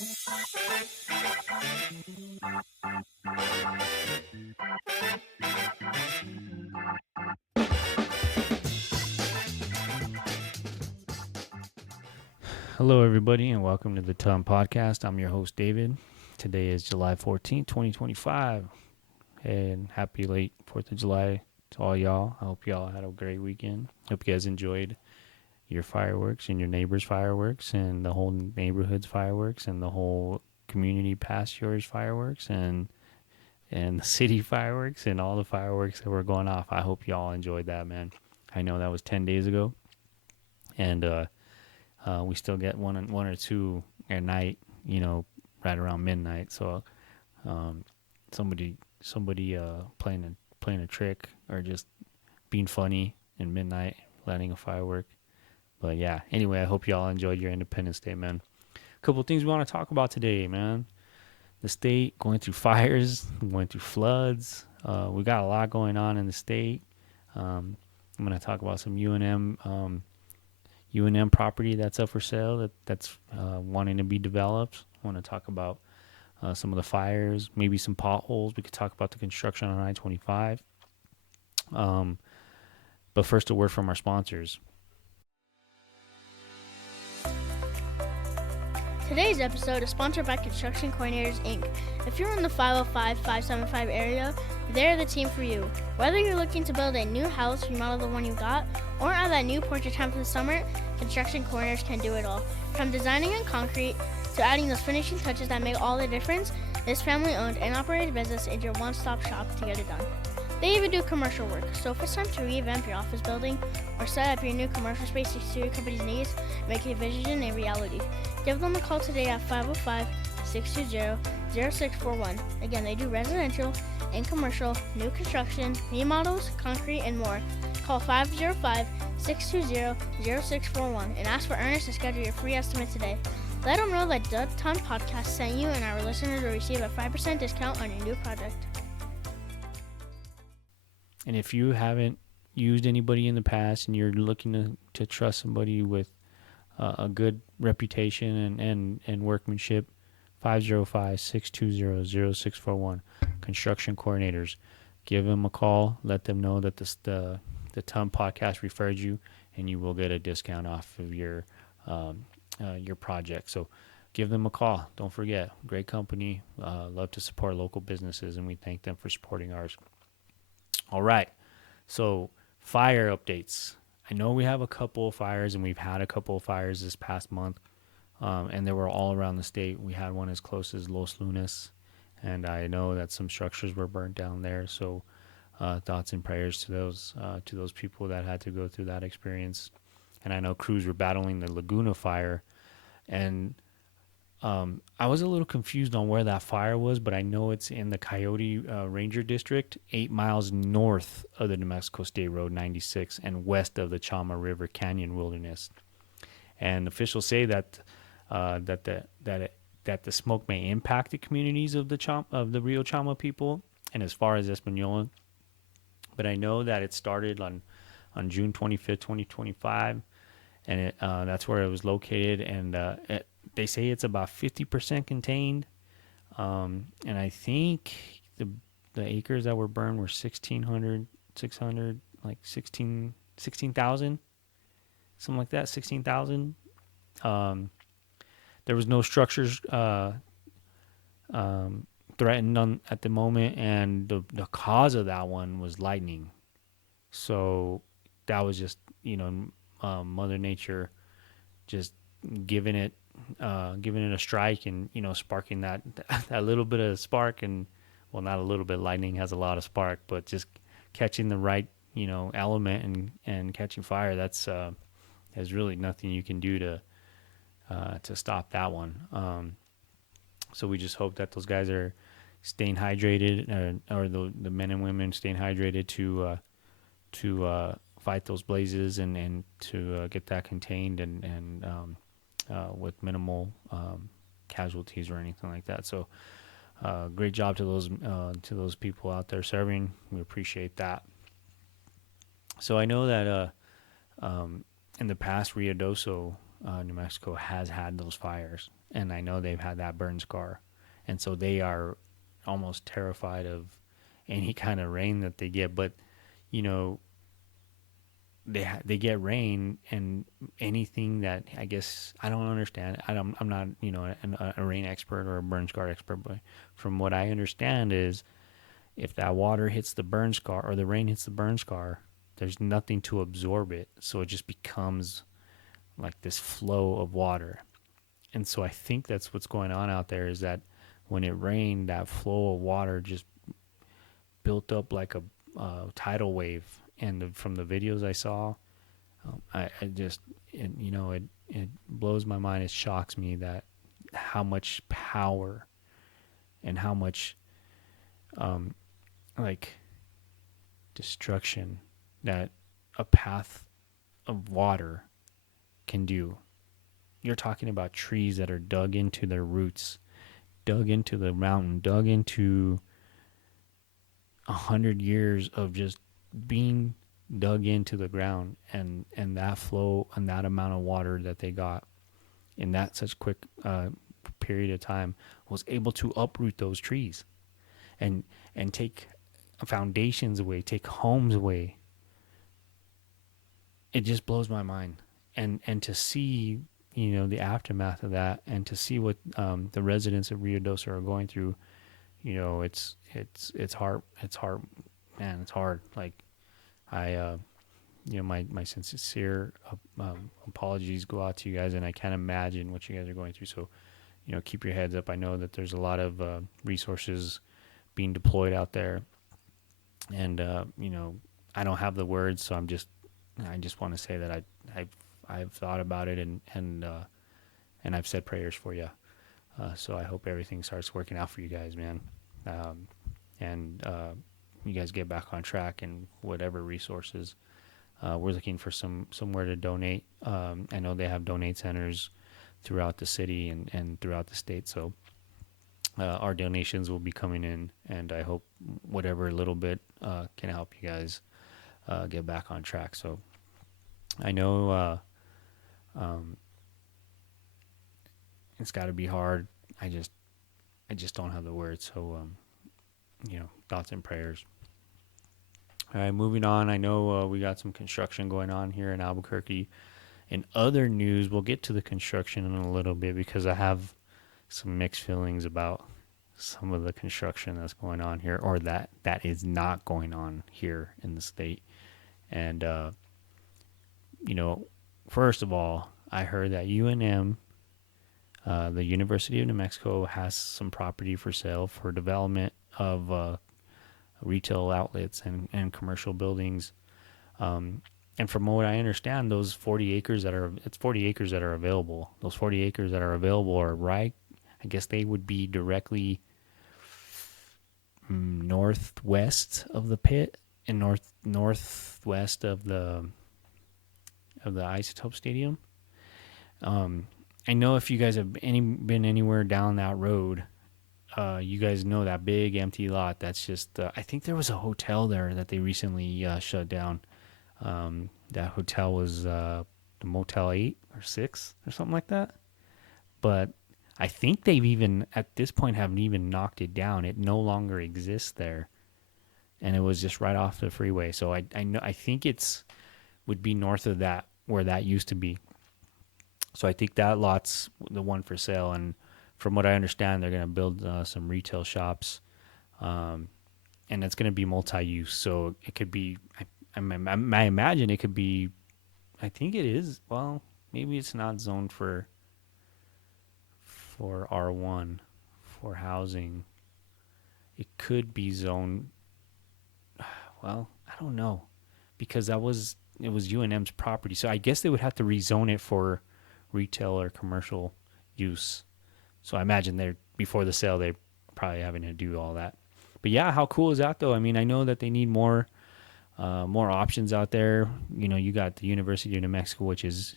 Hello, everybody, and welcome to the Tom Podcast. I'm your host, David. Today is July 14th, 2025, and happy late 4th of July to all y'all. I hope y'all had a great weekend. Hope you guys enjoyed your fireworks and your neighbor's fireworks and the whole neighborhood's fireworks and the whole community past yours fireworks and the city fireworks and all the fireworks that were going off. I hope y'all enjoyed that, man. I know that was 10 days ago, and we still get one or two at night, right around midnight. So somebody playing a trick or just being funny in midnight, lighting a firework. But yeah, anyway, I hope y'all enjoyed your Independence Day, man. A couple of things we want to talk about today, man. The state going through fires, going through floods. We got a lot going on in the state. I'm going to talk about some UNM property that's up for sale that's wanting to be developed. I want to talk about some of the fires, maybe some potholes. We could talk about the construction on I-25. But first, a word from our sponsors. Today's episode is sponsored by Construction Coordinators, Inc. If you're in the 505-575 area, they're the team for you. Whether you're looking to build a new house, remodel the one you got, or add that new porch or time for the summer, Construction Coordinators can do it all. From designing in concrete to adding those finishing touches that make all the difference, this family-owned and operated business is your one-stop shop to get it done. They even do commercial work, so if it's time to revamp your office building or set up your new commercial space to suit your company's needs, make a vision a reality. Give them a call today at 505-620-0641. Again, they do residential and commercial, new construction, remodels, concrete, and more. Call 505-620-0641 and ask for Ernest to schedule your free estimate today. Let them know that the Ton Podcast sent you, and our listeners will receive a 5% discount on your new project. And if you haven't used anybody in the past and you're looking to trust somebody with a good reputation and workmanship, 505-620-0641. Construction Coordinators. Give them a call. Let them know that the Tom Podcast referred you, and you will get a discount off of your project. So give them a call. Don't forget, great company. Love to support local businesses, and we thank them for supporting ours. All right, so fire updates. I know we have a couple of fires, and we've had a couple of fires this past month, and they were all around the state. We had one as close as Los Lunas, and I know that some structures were burnt down there. So thoughts and prayers to those people that had to go through that experience. And I know crews were battling the Laguna fire, and I was a little confused on where that fire was, but I know it's in the Coyote Ranger District, 8 miles north of the New Mexico State Road 96 and west of the Chama River Canyon Wilderness. And officials say that the smoke may impact the communities of the Rio Chama people and as far as Espanola. But I know that it started on June 25th, 2025, and that's where it was located, and they say it's about 50% contained, and I think the acres that were burned were 1,600, 600, like 16,000, something like that, 16,000. There was no structures threatened at the moment, and the cause of that one was lightning. So that was just Mother Nature just giving it a strike, and sparking that little bit of spark, and well, not a little bit. Lightning has a lot of spark, but just catching the right element and catching fire. There's really nothing you can do to stop that one. So we just hope that those guys are staying hydrated, or the men and women staying hydrated to fight those blazes and to get that contained and with minimal casualties or anything like that. So great job to those people out there serving. We appreciate that. So I know that in the past, Ruidoso New Mexico has had those fires, and I know they've had that burn scar, and so they are almost terrified of any kind of rain that they get. But you know, they get rain, and anything that, I guess, I don't understand. I'm not, a rain expert or a burn scar expert, but from what I understand is, if that water hits the burn scar or the rain hits the burn scar, there's nothing to absorb it, so it just becomes like this flow of water. And so I think that's what's going on out there, is that when it rained, that flow of water just built up like a tidal wave. And from the videos I saw, I just, it blows my mind. It shocks me that how much power and how much um, like destruction that a path of water can do. You're talking about trees that are dug into their roots, dug into the mountain, dug into 100 years of just being dug into the ground, and that flow and that amount of water that they got in that such quick period of time was able to uproot those trees and take foundations away, take homes away. It just blows my mind. And to see, the aftermath of that, and to see what the residents of Rio Dosa are going through, it's hard. It's hard, man. It's hard. Like, I my sincere apologies go out to you guys, and I can't imagine what you guys are going through. So, keep your heads up. I know that there's a lot of resources being deployed out there, and I don't have the words, so I just want to say that I've thought about it, and I've said prayers for you. So I hope everything starts working out for you guys, man. And you guys get back on track, and whatever resources. We're looking for somewhere to donate. I know they have donate centers throughout the city and throughout the state. So our donations will be coming in, and I hope whatever little bit can help you guys get back on track. So I know it's got to be hard. I just don't have the words. So thoughts and prayers. All right, moving on. I know we got some construction going on here in Albuquerque. In other news, we'll get to the construction in a little bit, because I have some mixed feelings about some of the construction that's going on here, or that is not going on here in the state. And first of all, I heard that UNM, the University of New Mexico, has some property for sale for development of retail outlets and commercial buildings. And from what I understand, those 40 acres that are, it's 40 acres that are available. Those 40 acres that are available are right. I guess they would be directly northwest of the pit and northwest of the Isotope Stadium. I know if you guys have been anywhere down that road, you guys know that big empty lot. That's just, I think there was a hotel there that they recently shut down. That hotel was the Motel 8 or 6 or something like that. But I think they've even, at this point, haven't even knocked it down. It no longer exists there. And it was just right off the freeway. So I know, I think it's would be north of that, where that used to be. So I think that lot's the one for sale. And from what I understand, they're going to build some retail shops. And it's going to be multi-use. So it could be, I imagine it could be, I think it is, well, maybe it's not zoned for R1 for housing. It could be zoned, well, I don't know, because it was UNM's property. So I guess they would have to rezone it for retail or commercial use. So I imagine they're, before the sale, they're probably having to do all that. But yeah, how cool is that though? I mean, I know that they need more options out there. You got the University of New Mexico, which is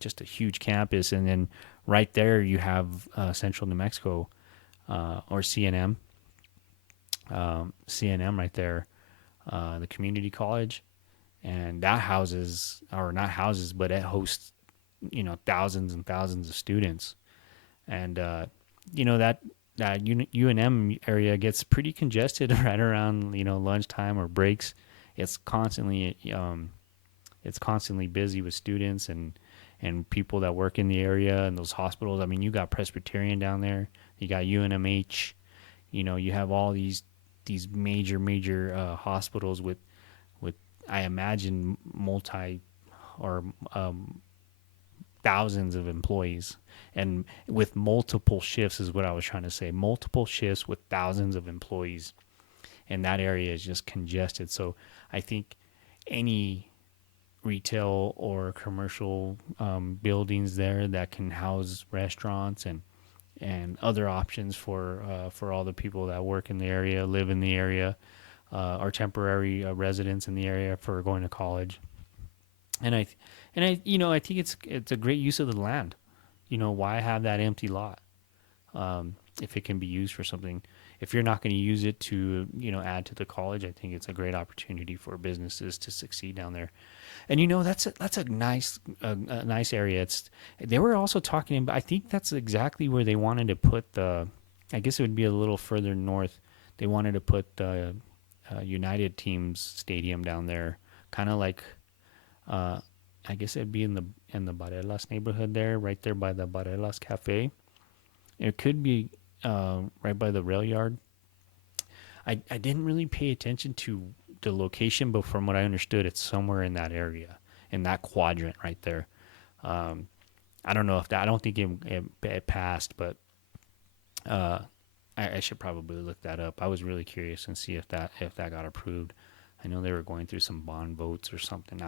just a huge campus, and then right there you have Central New Mexico, or CNM. CNM right there, the community college, and that houses, or not houses, but it hosts thousands and thousands of students. And that UNM area gets pretty congested right around lunchtime or breaks. It's constantly it's constantly busy with students and people that work in the area and those hospitals. I mean, you got Presbyterian down there, you got UNMH, you have all these major hospitals with I imagine multi or thousands of employees, and with multiple shifts is what I was trying to say. Multiple shifts with thousands of employees, and that area is just congested. So I think any retail or commercial buildings there that can house restaurants and other options for all the people that work in the area, live in the area, are temporary residents in the area for going to college. And I think it's a great use of the land. Why have that empty lot if it can be used for something? If you're not going to use it to add to the college, I think it's a great opportunity for businesses to succeed down there. And that's a nice area. They were also talking about. I think that's exactly where they wanted to put the. I guess it would be a little further north. They wanted to put the United Teams stadium down there, kind of like. Uh, I guess it'd be in the Barelas neighborhood there, right there by the Barelas Cafe. It could be right by the rail yard. I didn't really pay attention to the location, but from what I understood, it's somewhere in that area, in that quadrant right there. Um, I don't know if that. I don't think it passed, but uh, I should probably look that up. I was really curious and see if that got approved. I know they were going through some bond votes or something.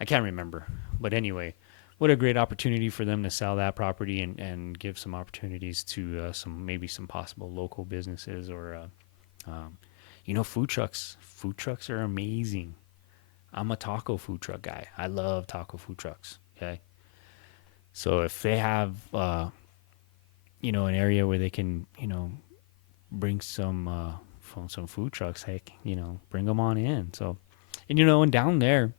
I can't remember, but anyway, what a great opportunity for them to sell that property and give some opportunities to some possible local businesses or food trucks. Food trucks are amazing. I'm a taco food truck guy. I love taco food trucks. Okay, so if they have an area where they can bring some food trucks, heck, bring them on in. So and down there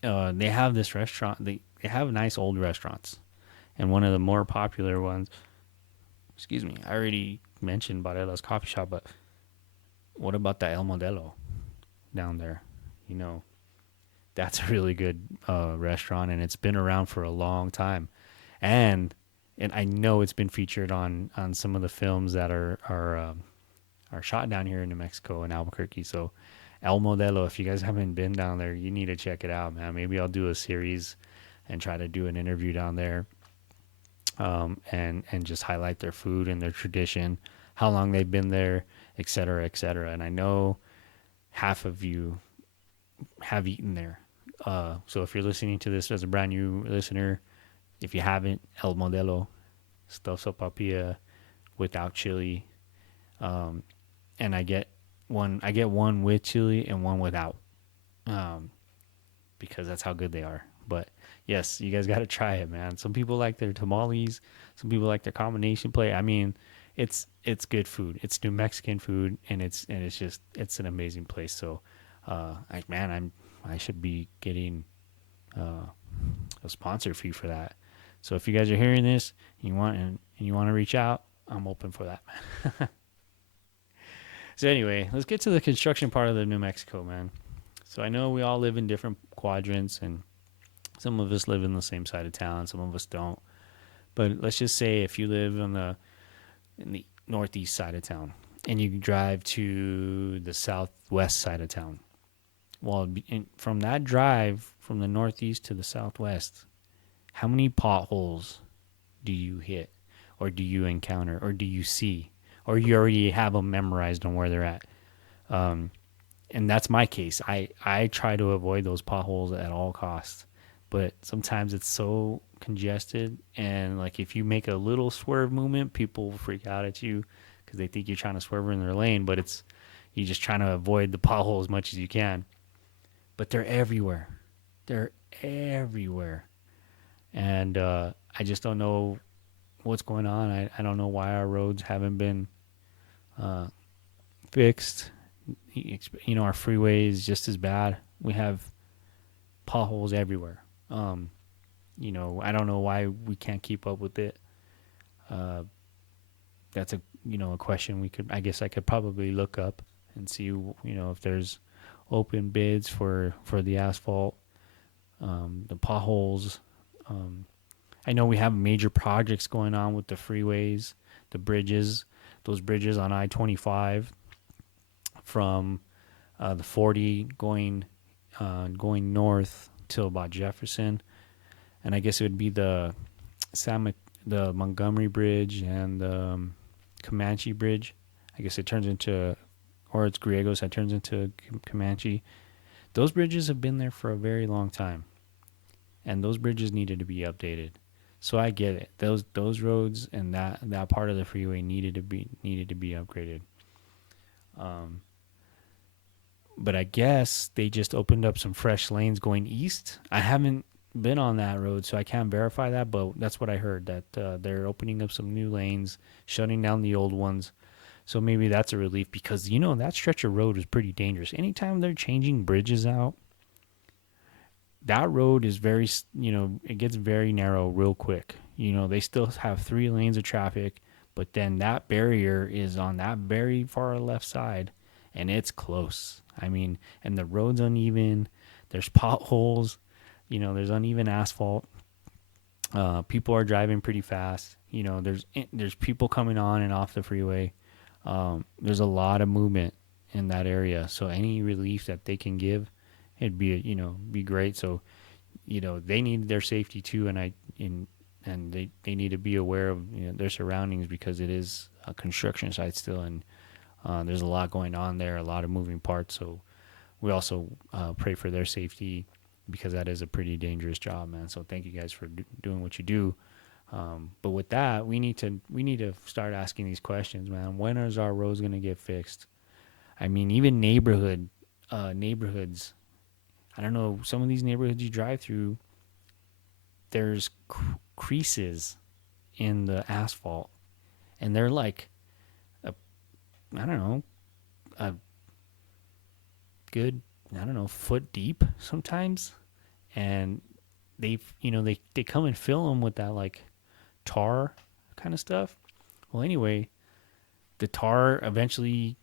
they have this restaurant. They have nice old restaurants, and one of the more popular ones. Excuse me, I already mentioned Barella's coffee shop, but what about the El Modelo down there? You know, that's a really good restaurant, and it's been around for a long time, and and I know it's been featured on some of the films that are shot down here in New Mexico and Albuquerque. So El Modelo, if you guys haven't been down there, you need to check it out, man. Maybe I'll do a series and try to do an interview down there, and just highlight their food and their tradition, how long they've been there, et cetera, et cetera. And I know half of you have eaten there. So if you're listening to this as a brand new listener, if you haven't, El Modelo, stuffed sopapilla without chili, um, and I get one with chili and one without, um, because that's how good they are. But yes, you guys got to try it, man. Some people like their tamales, some people like their combination plate. I mean, it's good food. It's New Mexican food, and it's an amazing place. So, I should be getting uh, a sponsor fee for that. So if you guys are hearing this, and you want to reach out, I'm open for that. So anyway, let's get to the construction part of the New Mexico, man. So I know we all live in different quadrants, and some of us live in the same side of town, some of us don't. But let's just say if you live in the northeast side of town and you drive to the southwest side of town. Well, from that drive from the northeast to the southwest, how many potholes do you hit, or do you encounter, or do you see, or you already have them memorized on where they're at? Um, and that's my case. I try to avoid those potholes at all costs, but sometimes it's so congested, and like if you make a little swerve movement, people will freak out at you because they think you're trying to swerve in their lane, but it's you're just trying to avoid the pothole as much as you can. But they're everywhere. They're everywhere, and I just don't know what's going on. I don't know why our roads haven't been uh, fixed. Our freeway is just as bad. We have potholes everywhere. I don't know why we can't keep up with it. Uh, that's a question we could. I guess I could probably look up and see if there's open bids for the asphalt, the potholes. Um, I know we have major projects going on with the freeways, the bridges, those bridges on I-25 from the 40 going north till about Jefferson, and I guess it would be the Montgomery Bridge and the Comanche Bridge. I guess it turns into, or it's Griegos that turns into Comanche. Those bridges have been there for a very long time, and those bridges needed to be updated. So I get it. Those roads and that part of the freeway needed to be upgraded. Um, but I guess they just opened up some fresh lanes going east. I haven't been on that road, so I can't verify that, but that's what I heard, that they're opening up some new lanes, shutting down the old ones. So maybe that's a relief because that stretch of road is pretty dangerous. Anytime they're changing bridges out, that road is it gets very narrow real quick. They still have 3 lanes of traffic, but then that barrier is on that very far left side, and it's close. I mean, and the road's uneven. There's potholes. There's uneven asphalt. People are driving pretty fast. There's people coming on and off the freeway. There's a lot of movement in that area. So any relief that they can give, it'd be great. So they need their safety too, and they need to be aware of their surroundings because it is a construction site still, and there's a lot going on there, a lot of moving parts. So we also pray for their safety because that is a pretty dangerous job, man. So thank you guys for doing what you do. But with that, we need to start asking these questions, man. When is our roads going to get fixed? I mean, even neighborhoods. I don't know. Some of these neighborhoods you drive through, there's creases in the asphalt, and they're like, I don't know, a good, I don't know, foot deep sometimes, and they come and fill them with that like tar kind of stuff. Well, anyway, the tar eventually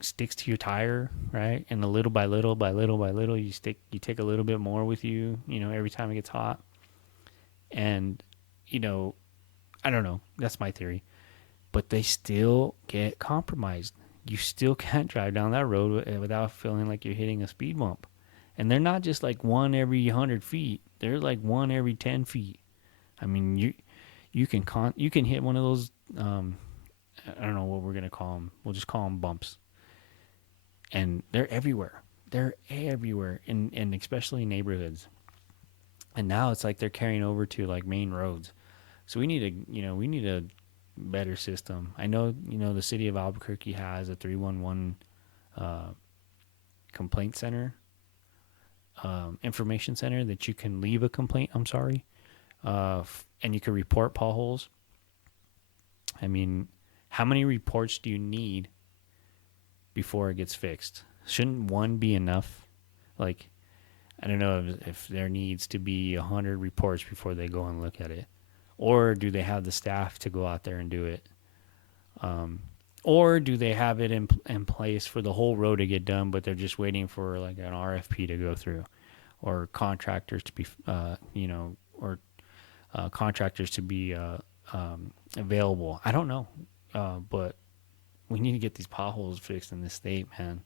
sticks to your tire, right? And a little by little, you take a little bit more with you, every time it gets hot. And I don't know. That's my theory. But they still get compromised. You still can't drive down that road without feeling like you're hitting a speed bump. And they're not just like one every 100 feet. They're like one every 10 feet. I mean, you can hit one of those. I don't know what we're gonna call them. We'll just call them bumps. And they're everywhere. They're everywhere, and especially neighborhoods. And now it's like they're carrying over to like main roads. So we need a better system. I know the city of Albuquerque has a 311 uh, complaint center, information center that you can leave a complaint. I'm sorry, and you can report potholes. I mean, how many reports do you need before it gets fixed? Shouldn't one be enough? Like, I don't know if there needs to be 100 reports before they go and look at it, or do they have the staff to go out there and do it, um, or do they have it in place for the whole road to get done, but they're just waiting for like an RFP to go through, or contractors to be, or contractors to be available. I don't know, but we need to get these potholes fixed in this state, man.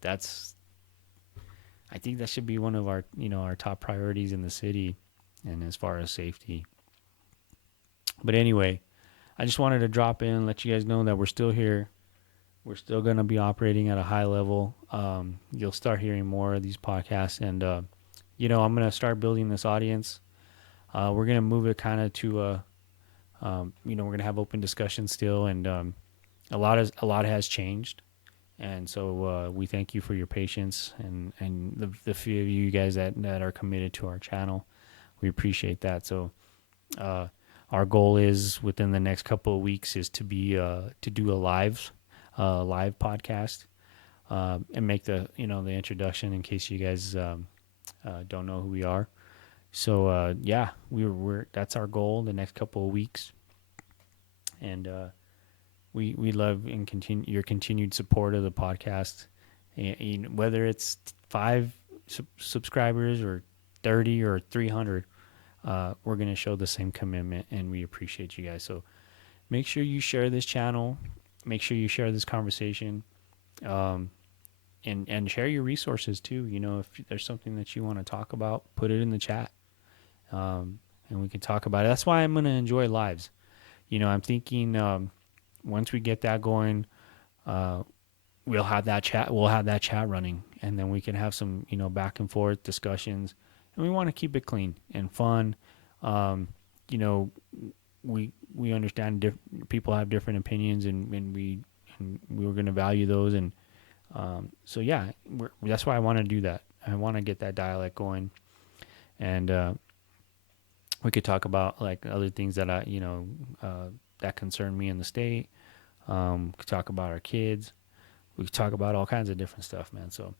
That's I think that should be one of our top priorities in the city, and as far as safety. But anyway, I just wanted to drop in and let you guys know that we're still here. We're still going to be operating at a high level. You'll start hearing more of these podcasts, and I'm going to start building this audience. We're going to move it kind of to we're going to have open discussion still, and a lot has changed. And so we thank you for your patience and the few of you guys that are committed to our channel. We appreciate that. So our goal is within the next couple of weeks is to do a live podcast, and make the introduction in case you guys don't know who we are. So yeah, we're that's our goal the next couple of weeks, and we love and continue your continued support of the podcast, and whether it's five subscribers or 30 or 300. We're gonna show the same commitment, and we appreciate you guys. So make sure you share this channel, make sure you share this conversation, um, and share your resources too. You know, if there's something that you want to talk about, put it in the chat, and we can talk about it. That's why I'm gonna enjoy lives. You know, I'm thinking once we get that going, uh, we'll have that chat. We'll have that chat running, and then we can have some back and forth discussions. And we want to keep it clean and fun. Um, you know, we understand people have different opinions, and we were going to value those. And so yeah, that's why I want to do that. I want to get that dialect going, and we could talk about like other things that that concern me in the state. We could talk about our kids. We could talk about all kinds of different stuff, man. So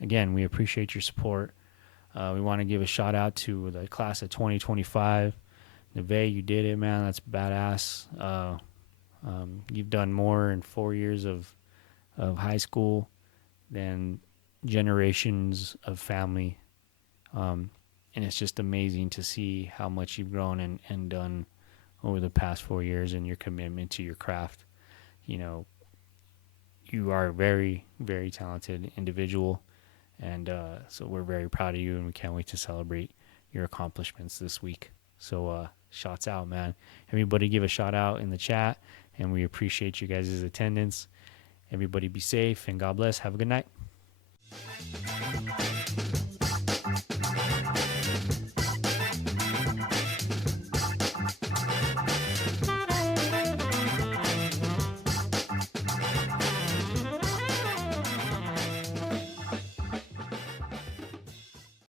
again, we appreciate your support. We want to give a shout out to the class of 2025. Neve, you did it, man. That's badass. You've done more in 4 years of high school than generations of family. And it's just amazing to see how much you've grown and done over the past 4 years and your commitment to your craft. You know, you are a very, very talented individual. And so we're very proud of you, and we can't wait to celebrate your accomplishments this week. So shots out, man. Everybody give a shout out in the chat, and we appreciate you guys' attendance. Everybody be safe, and God bless. Have a good night.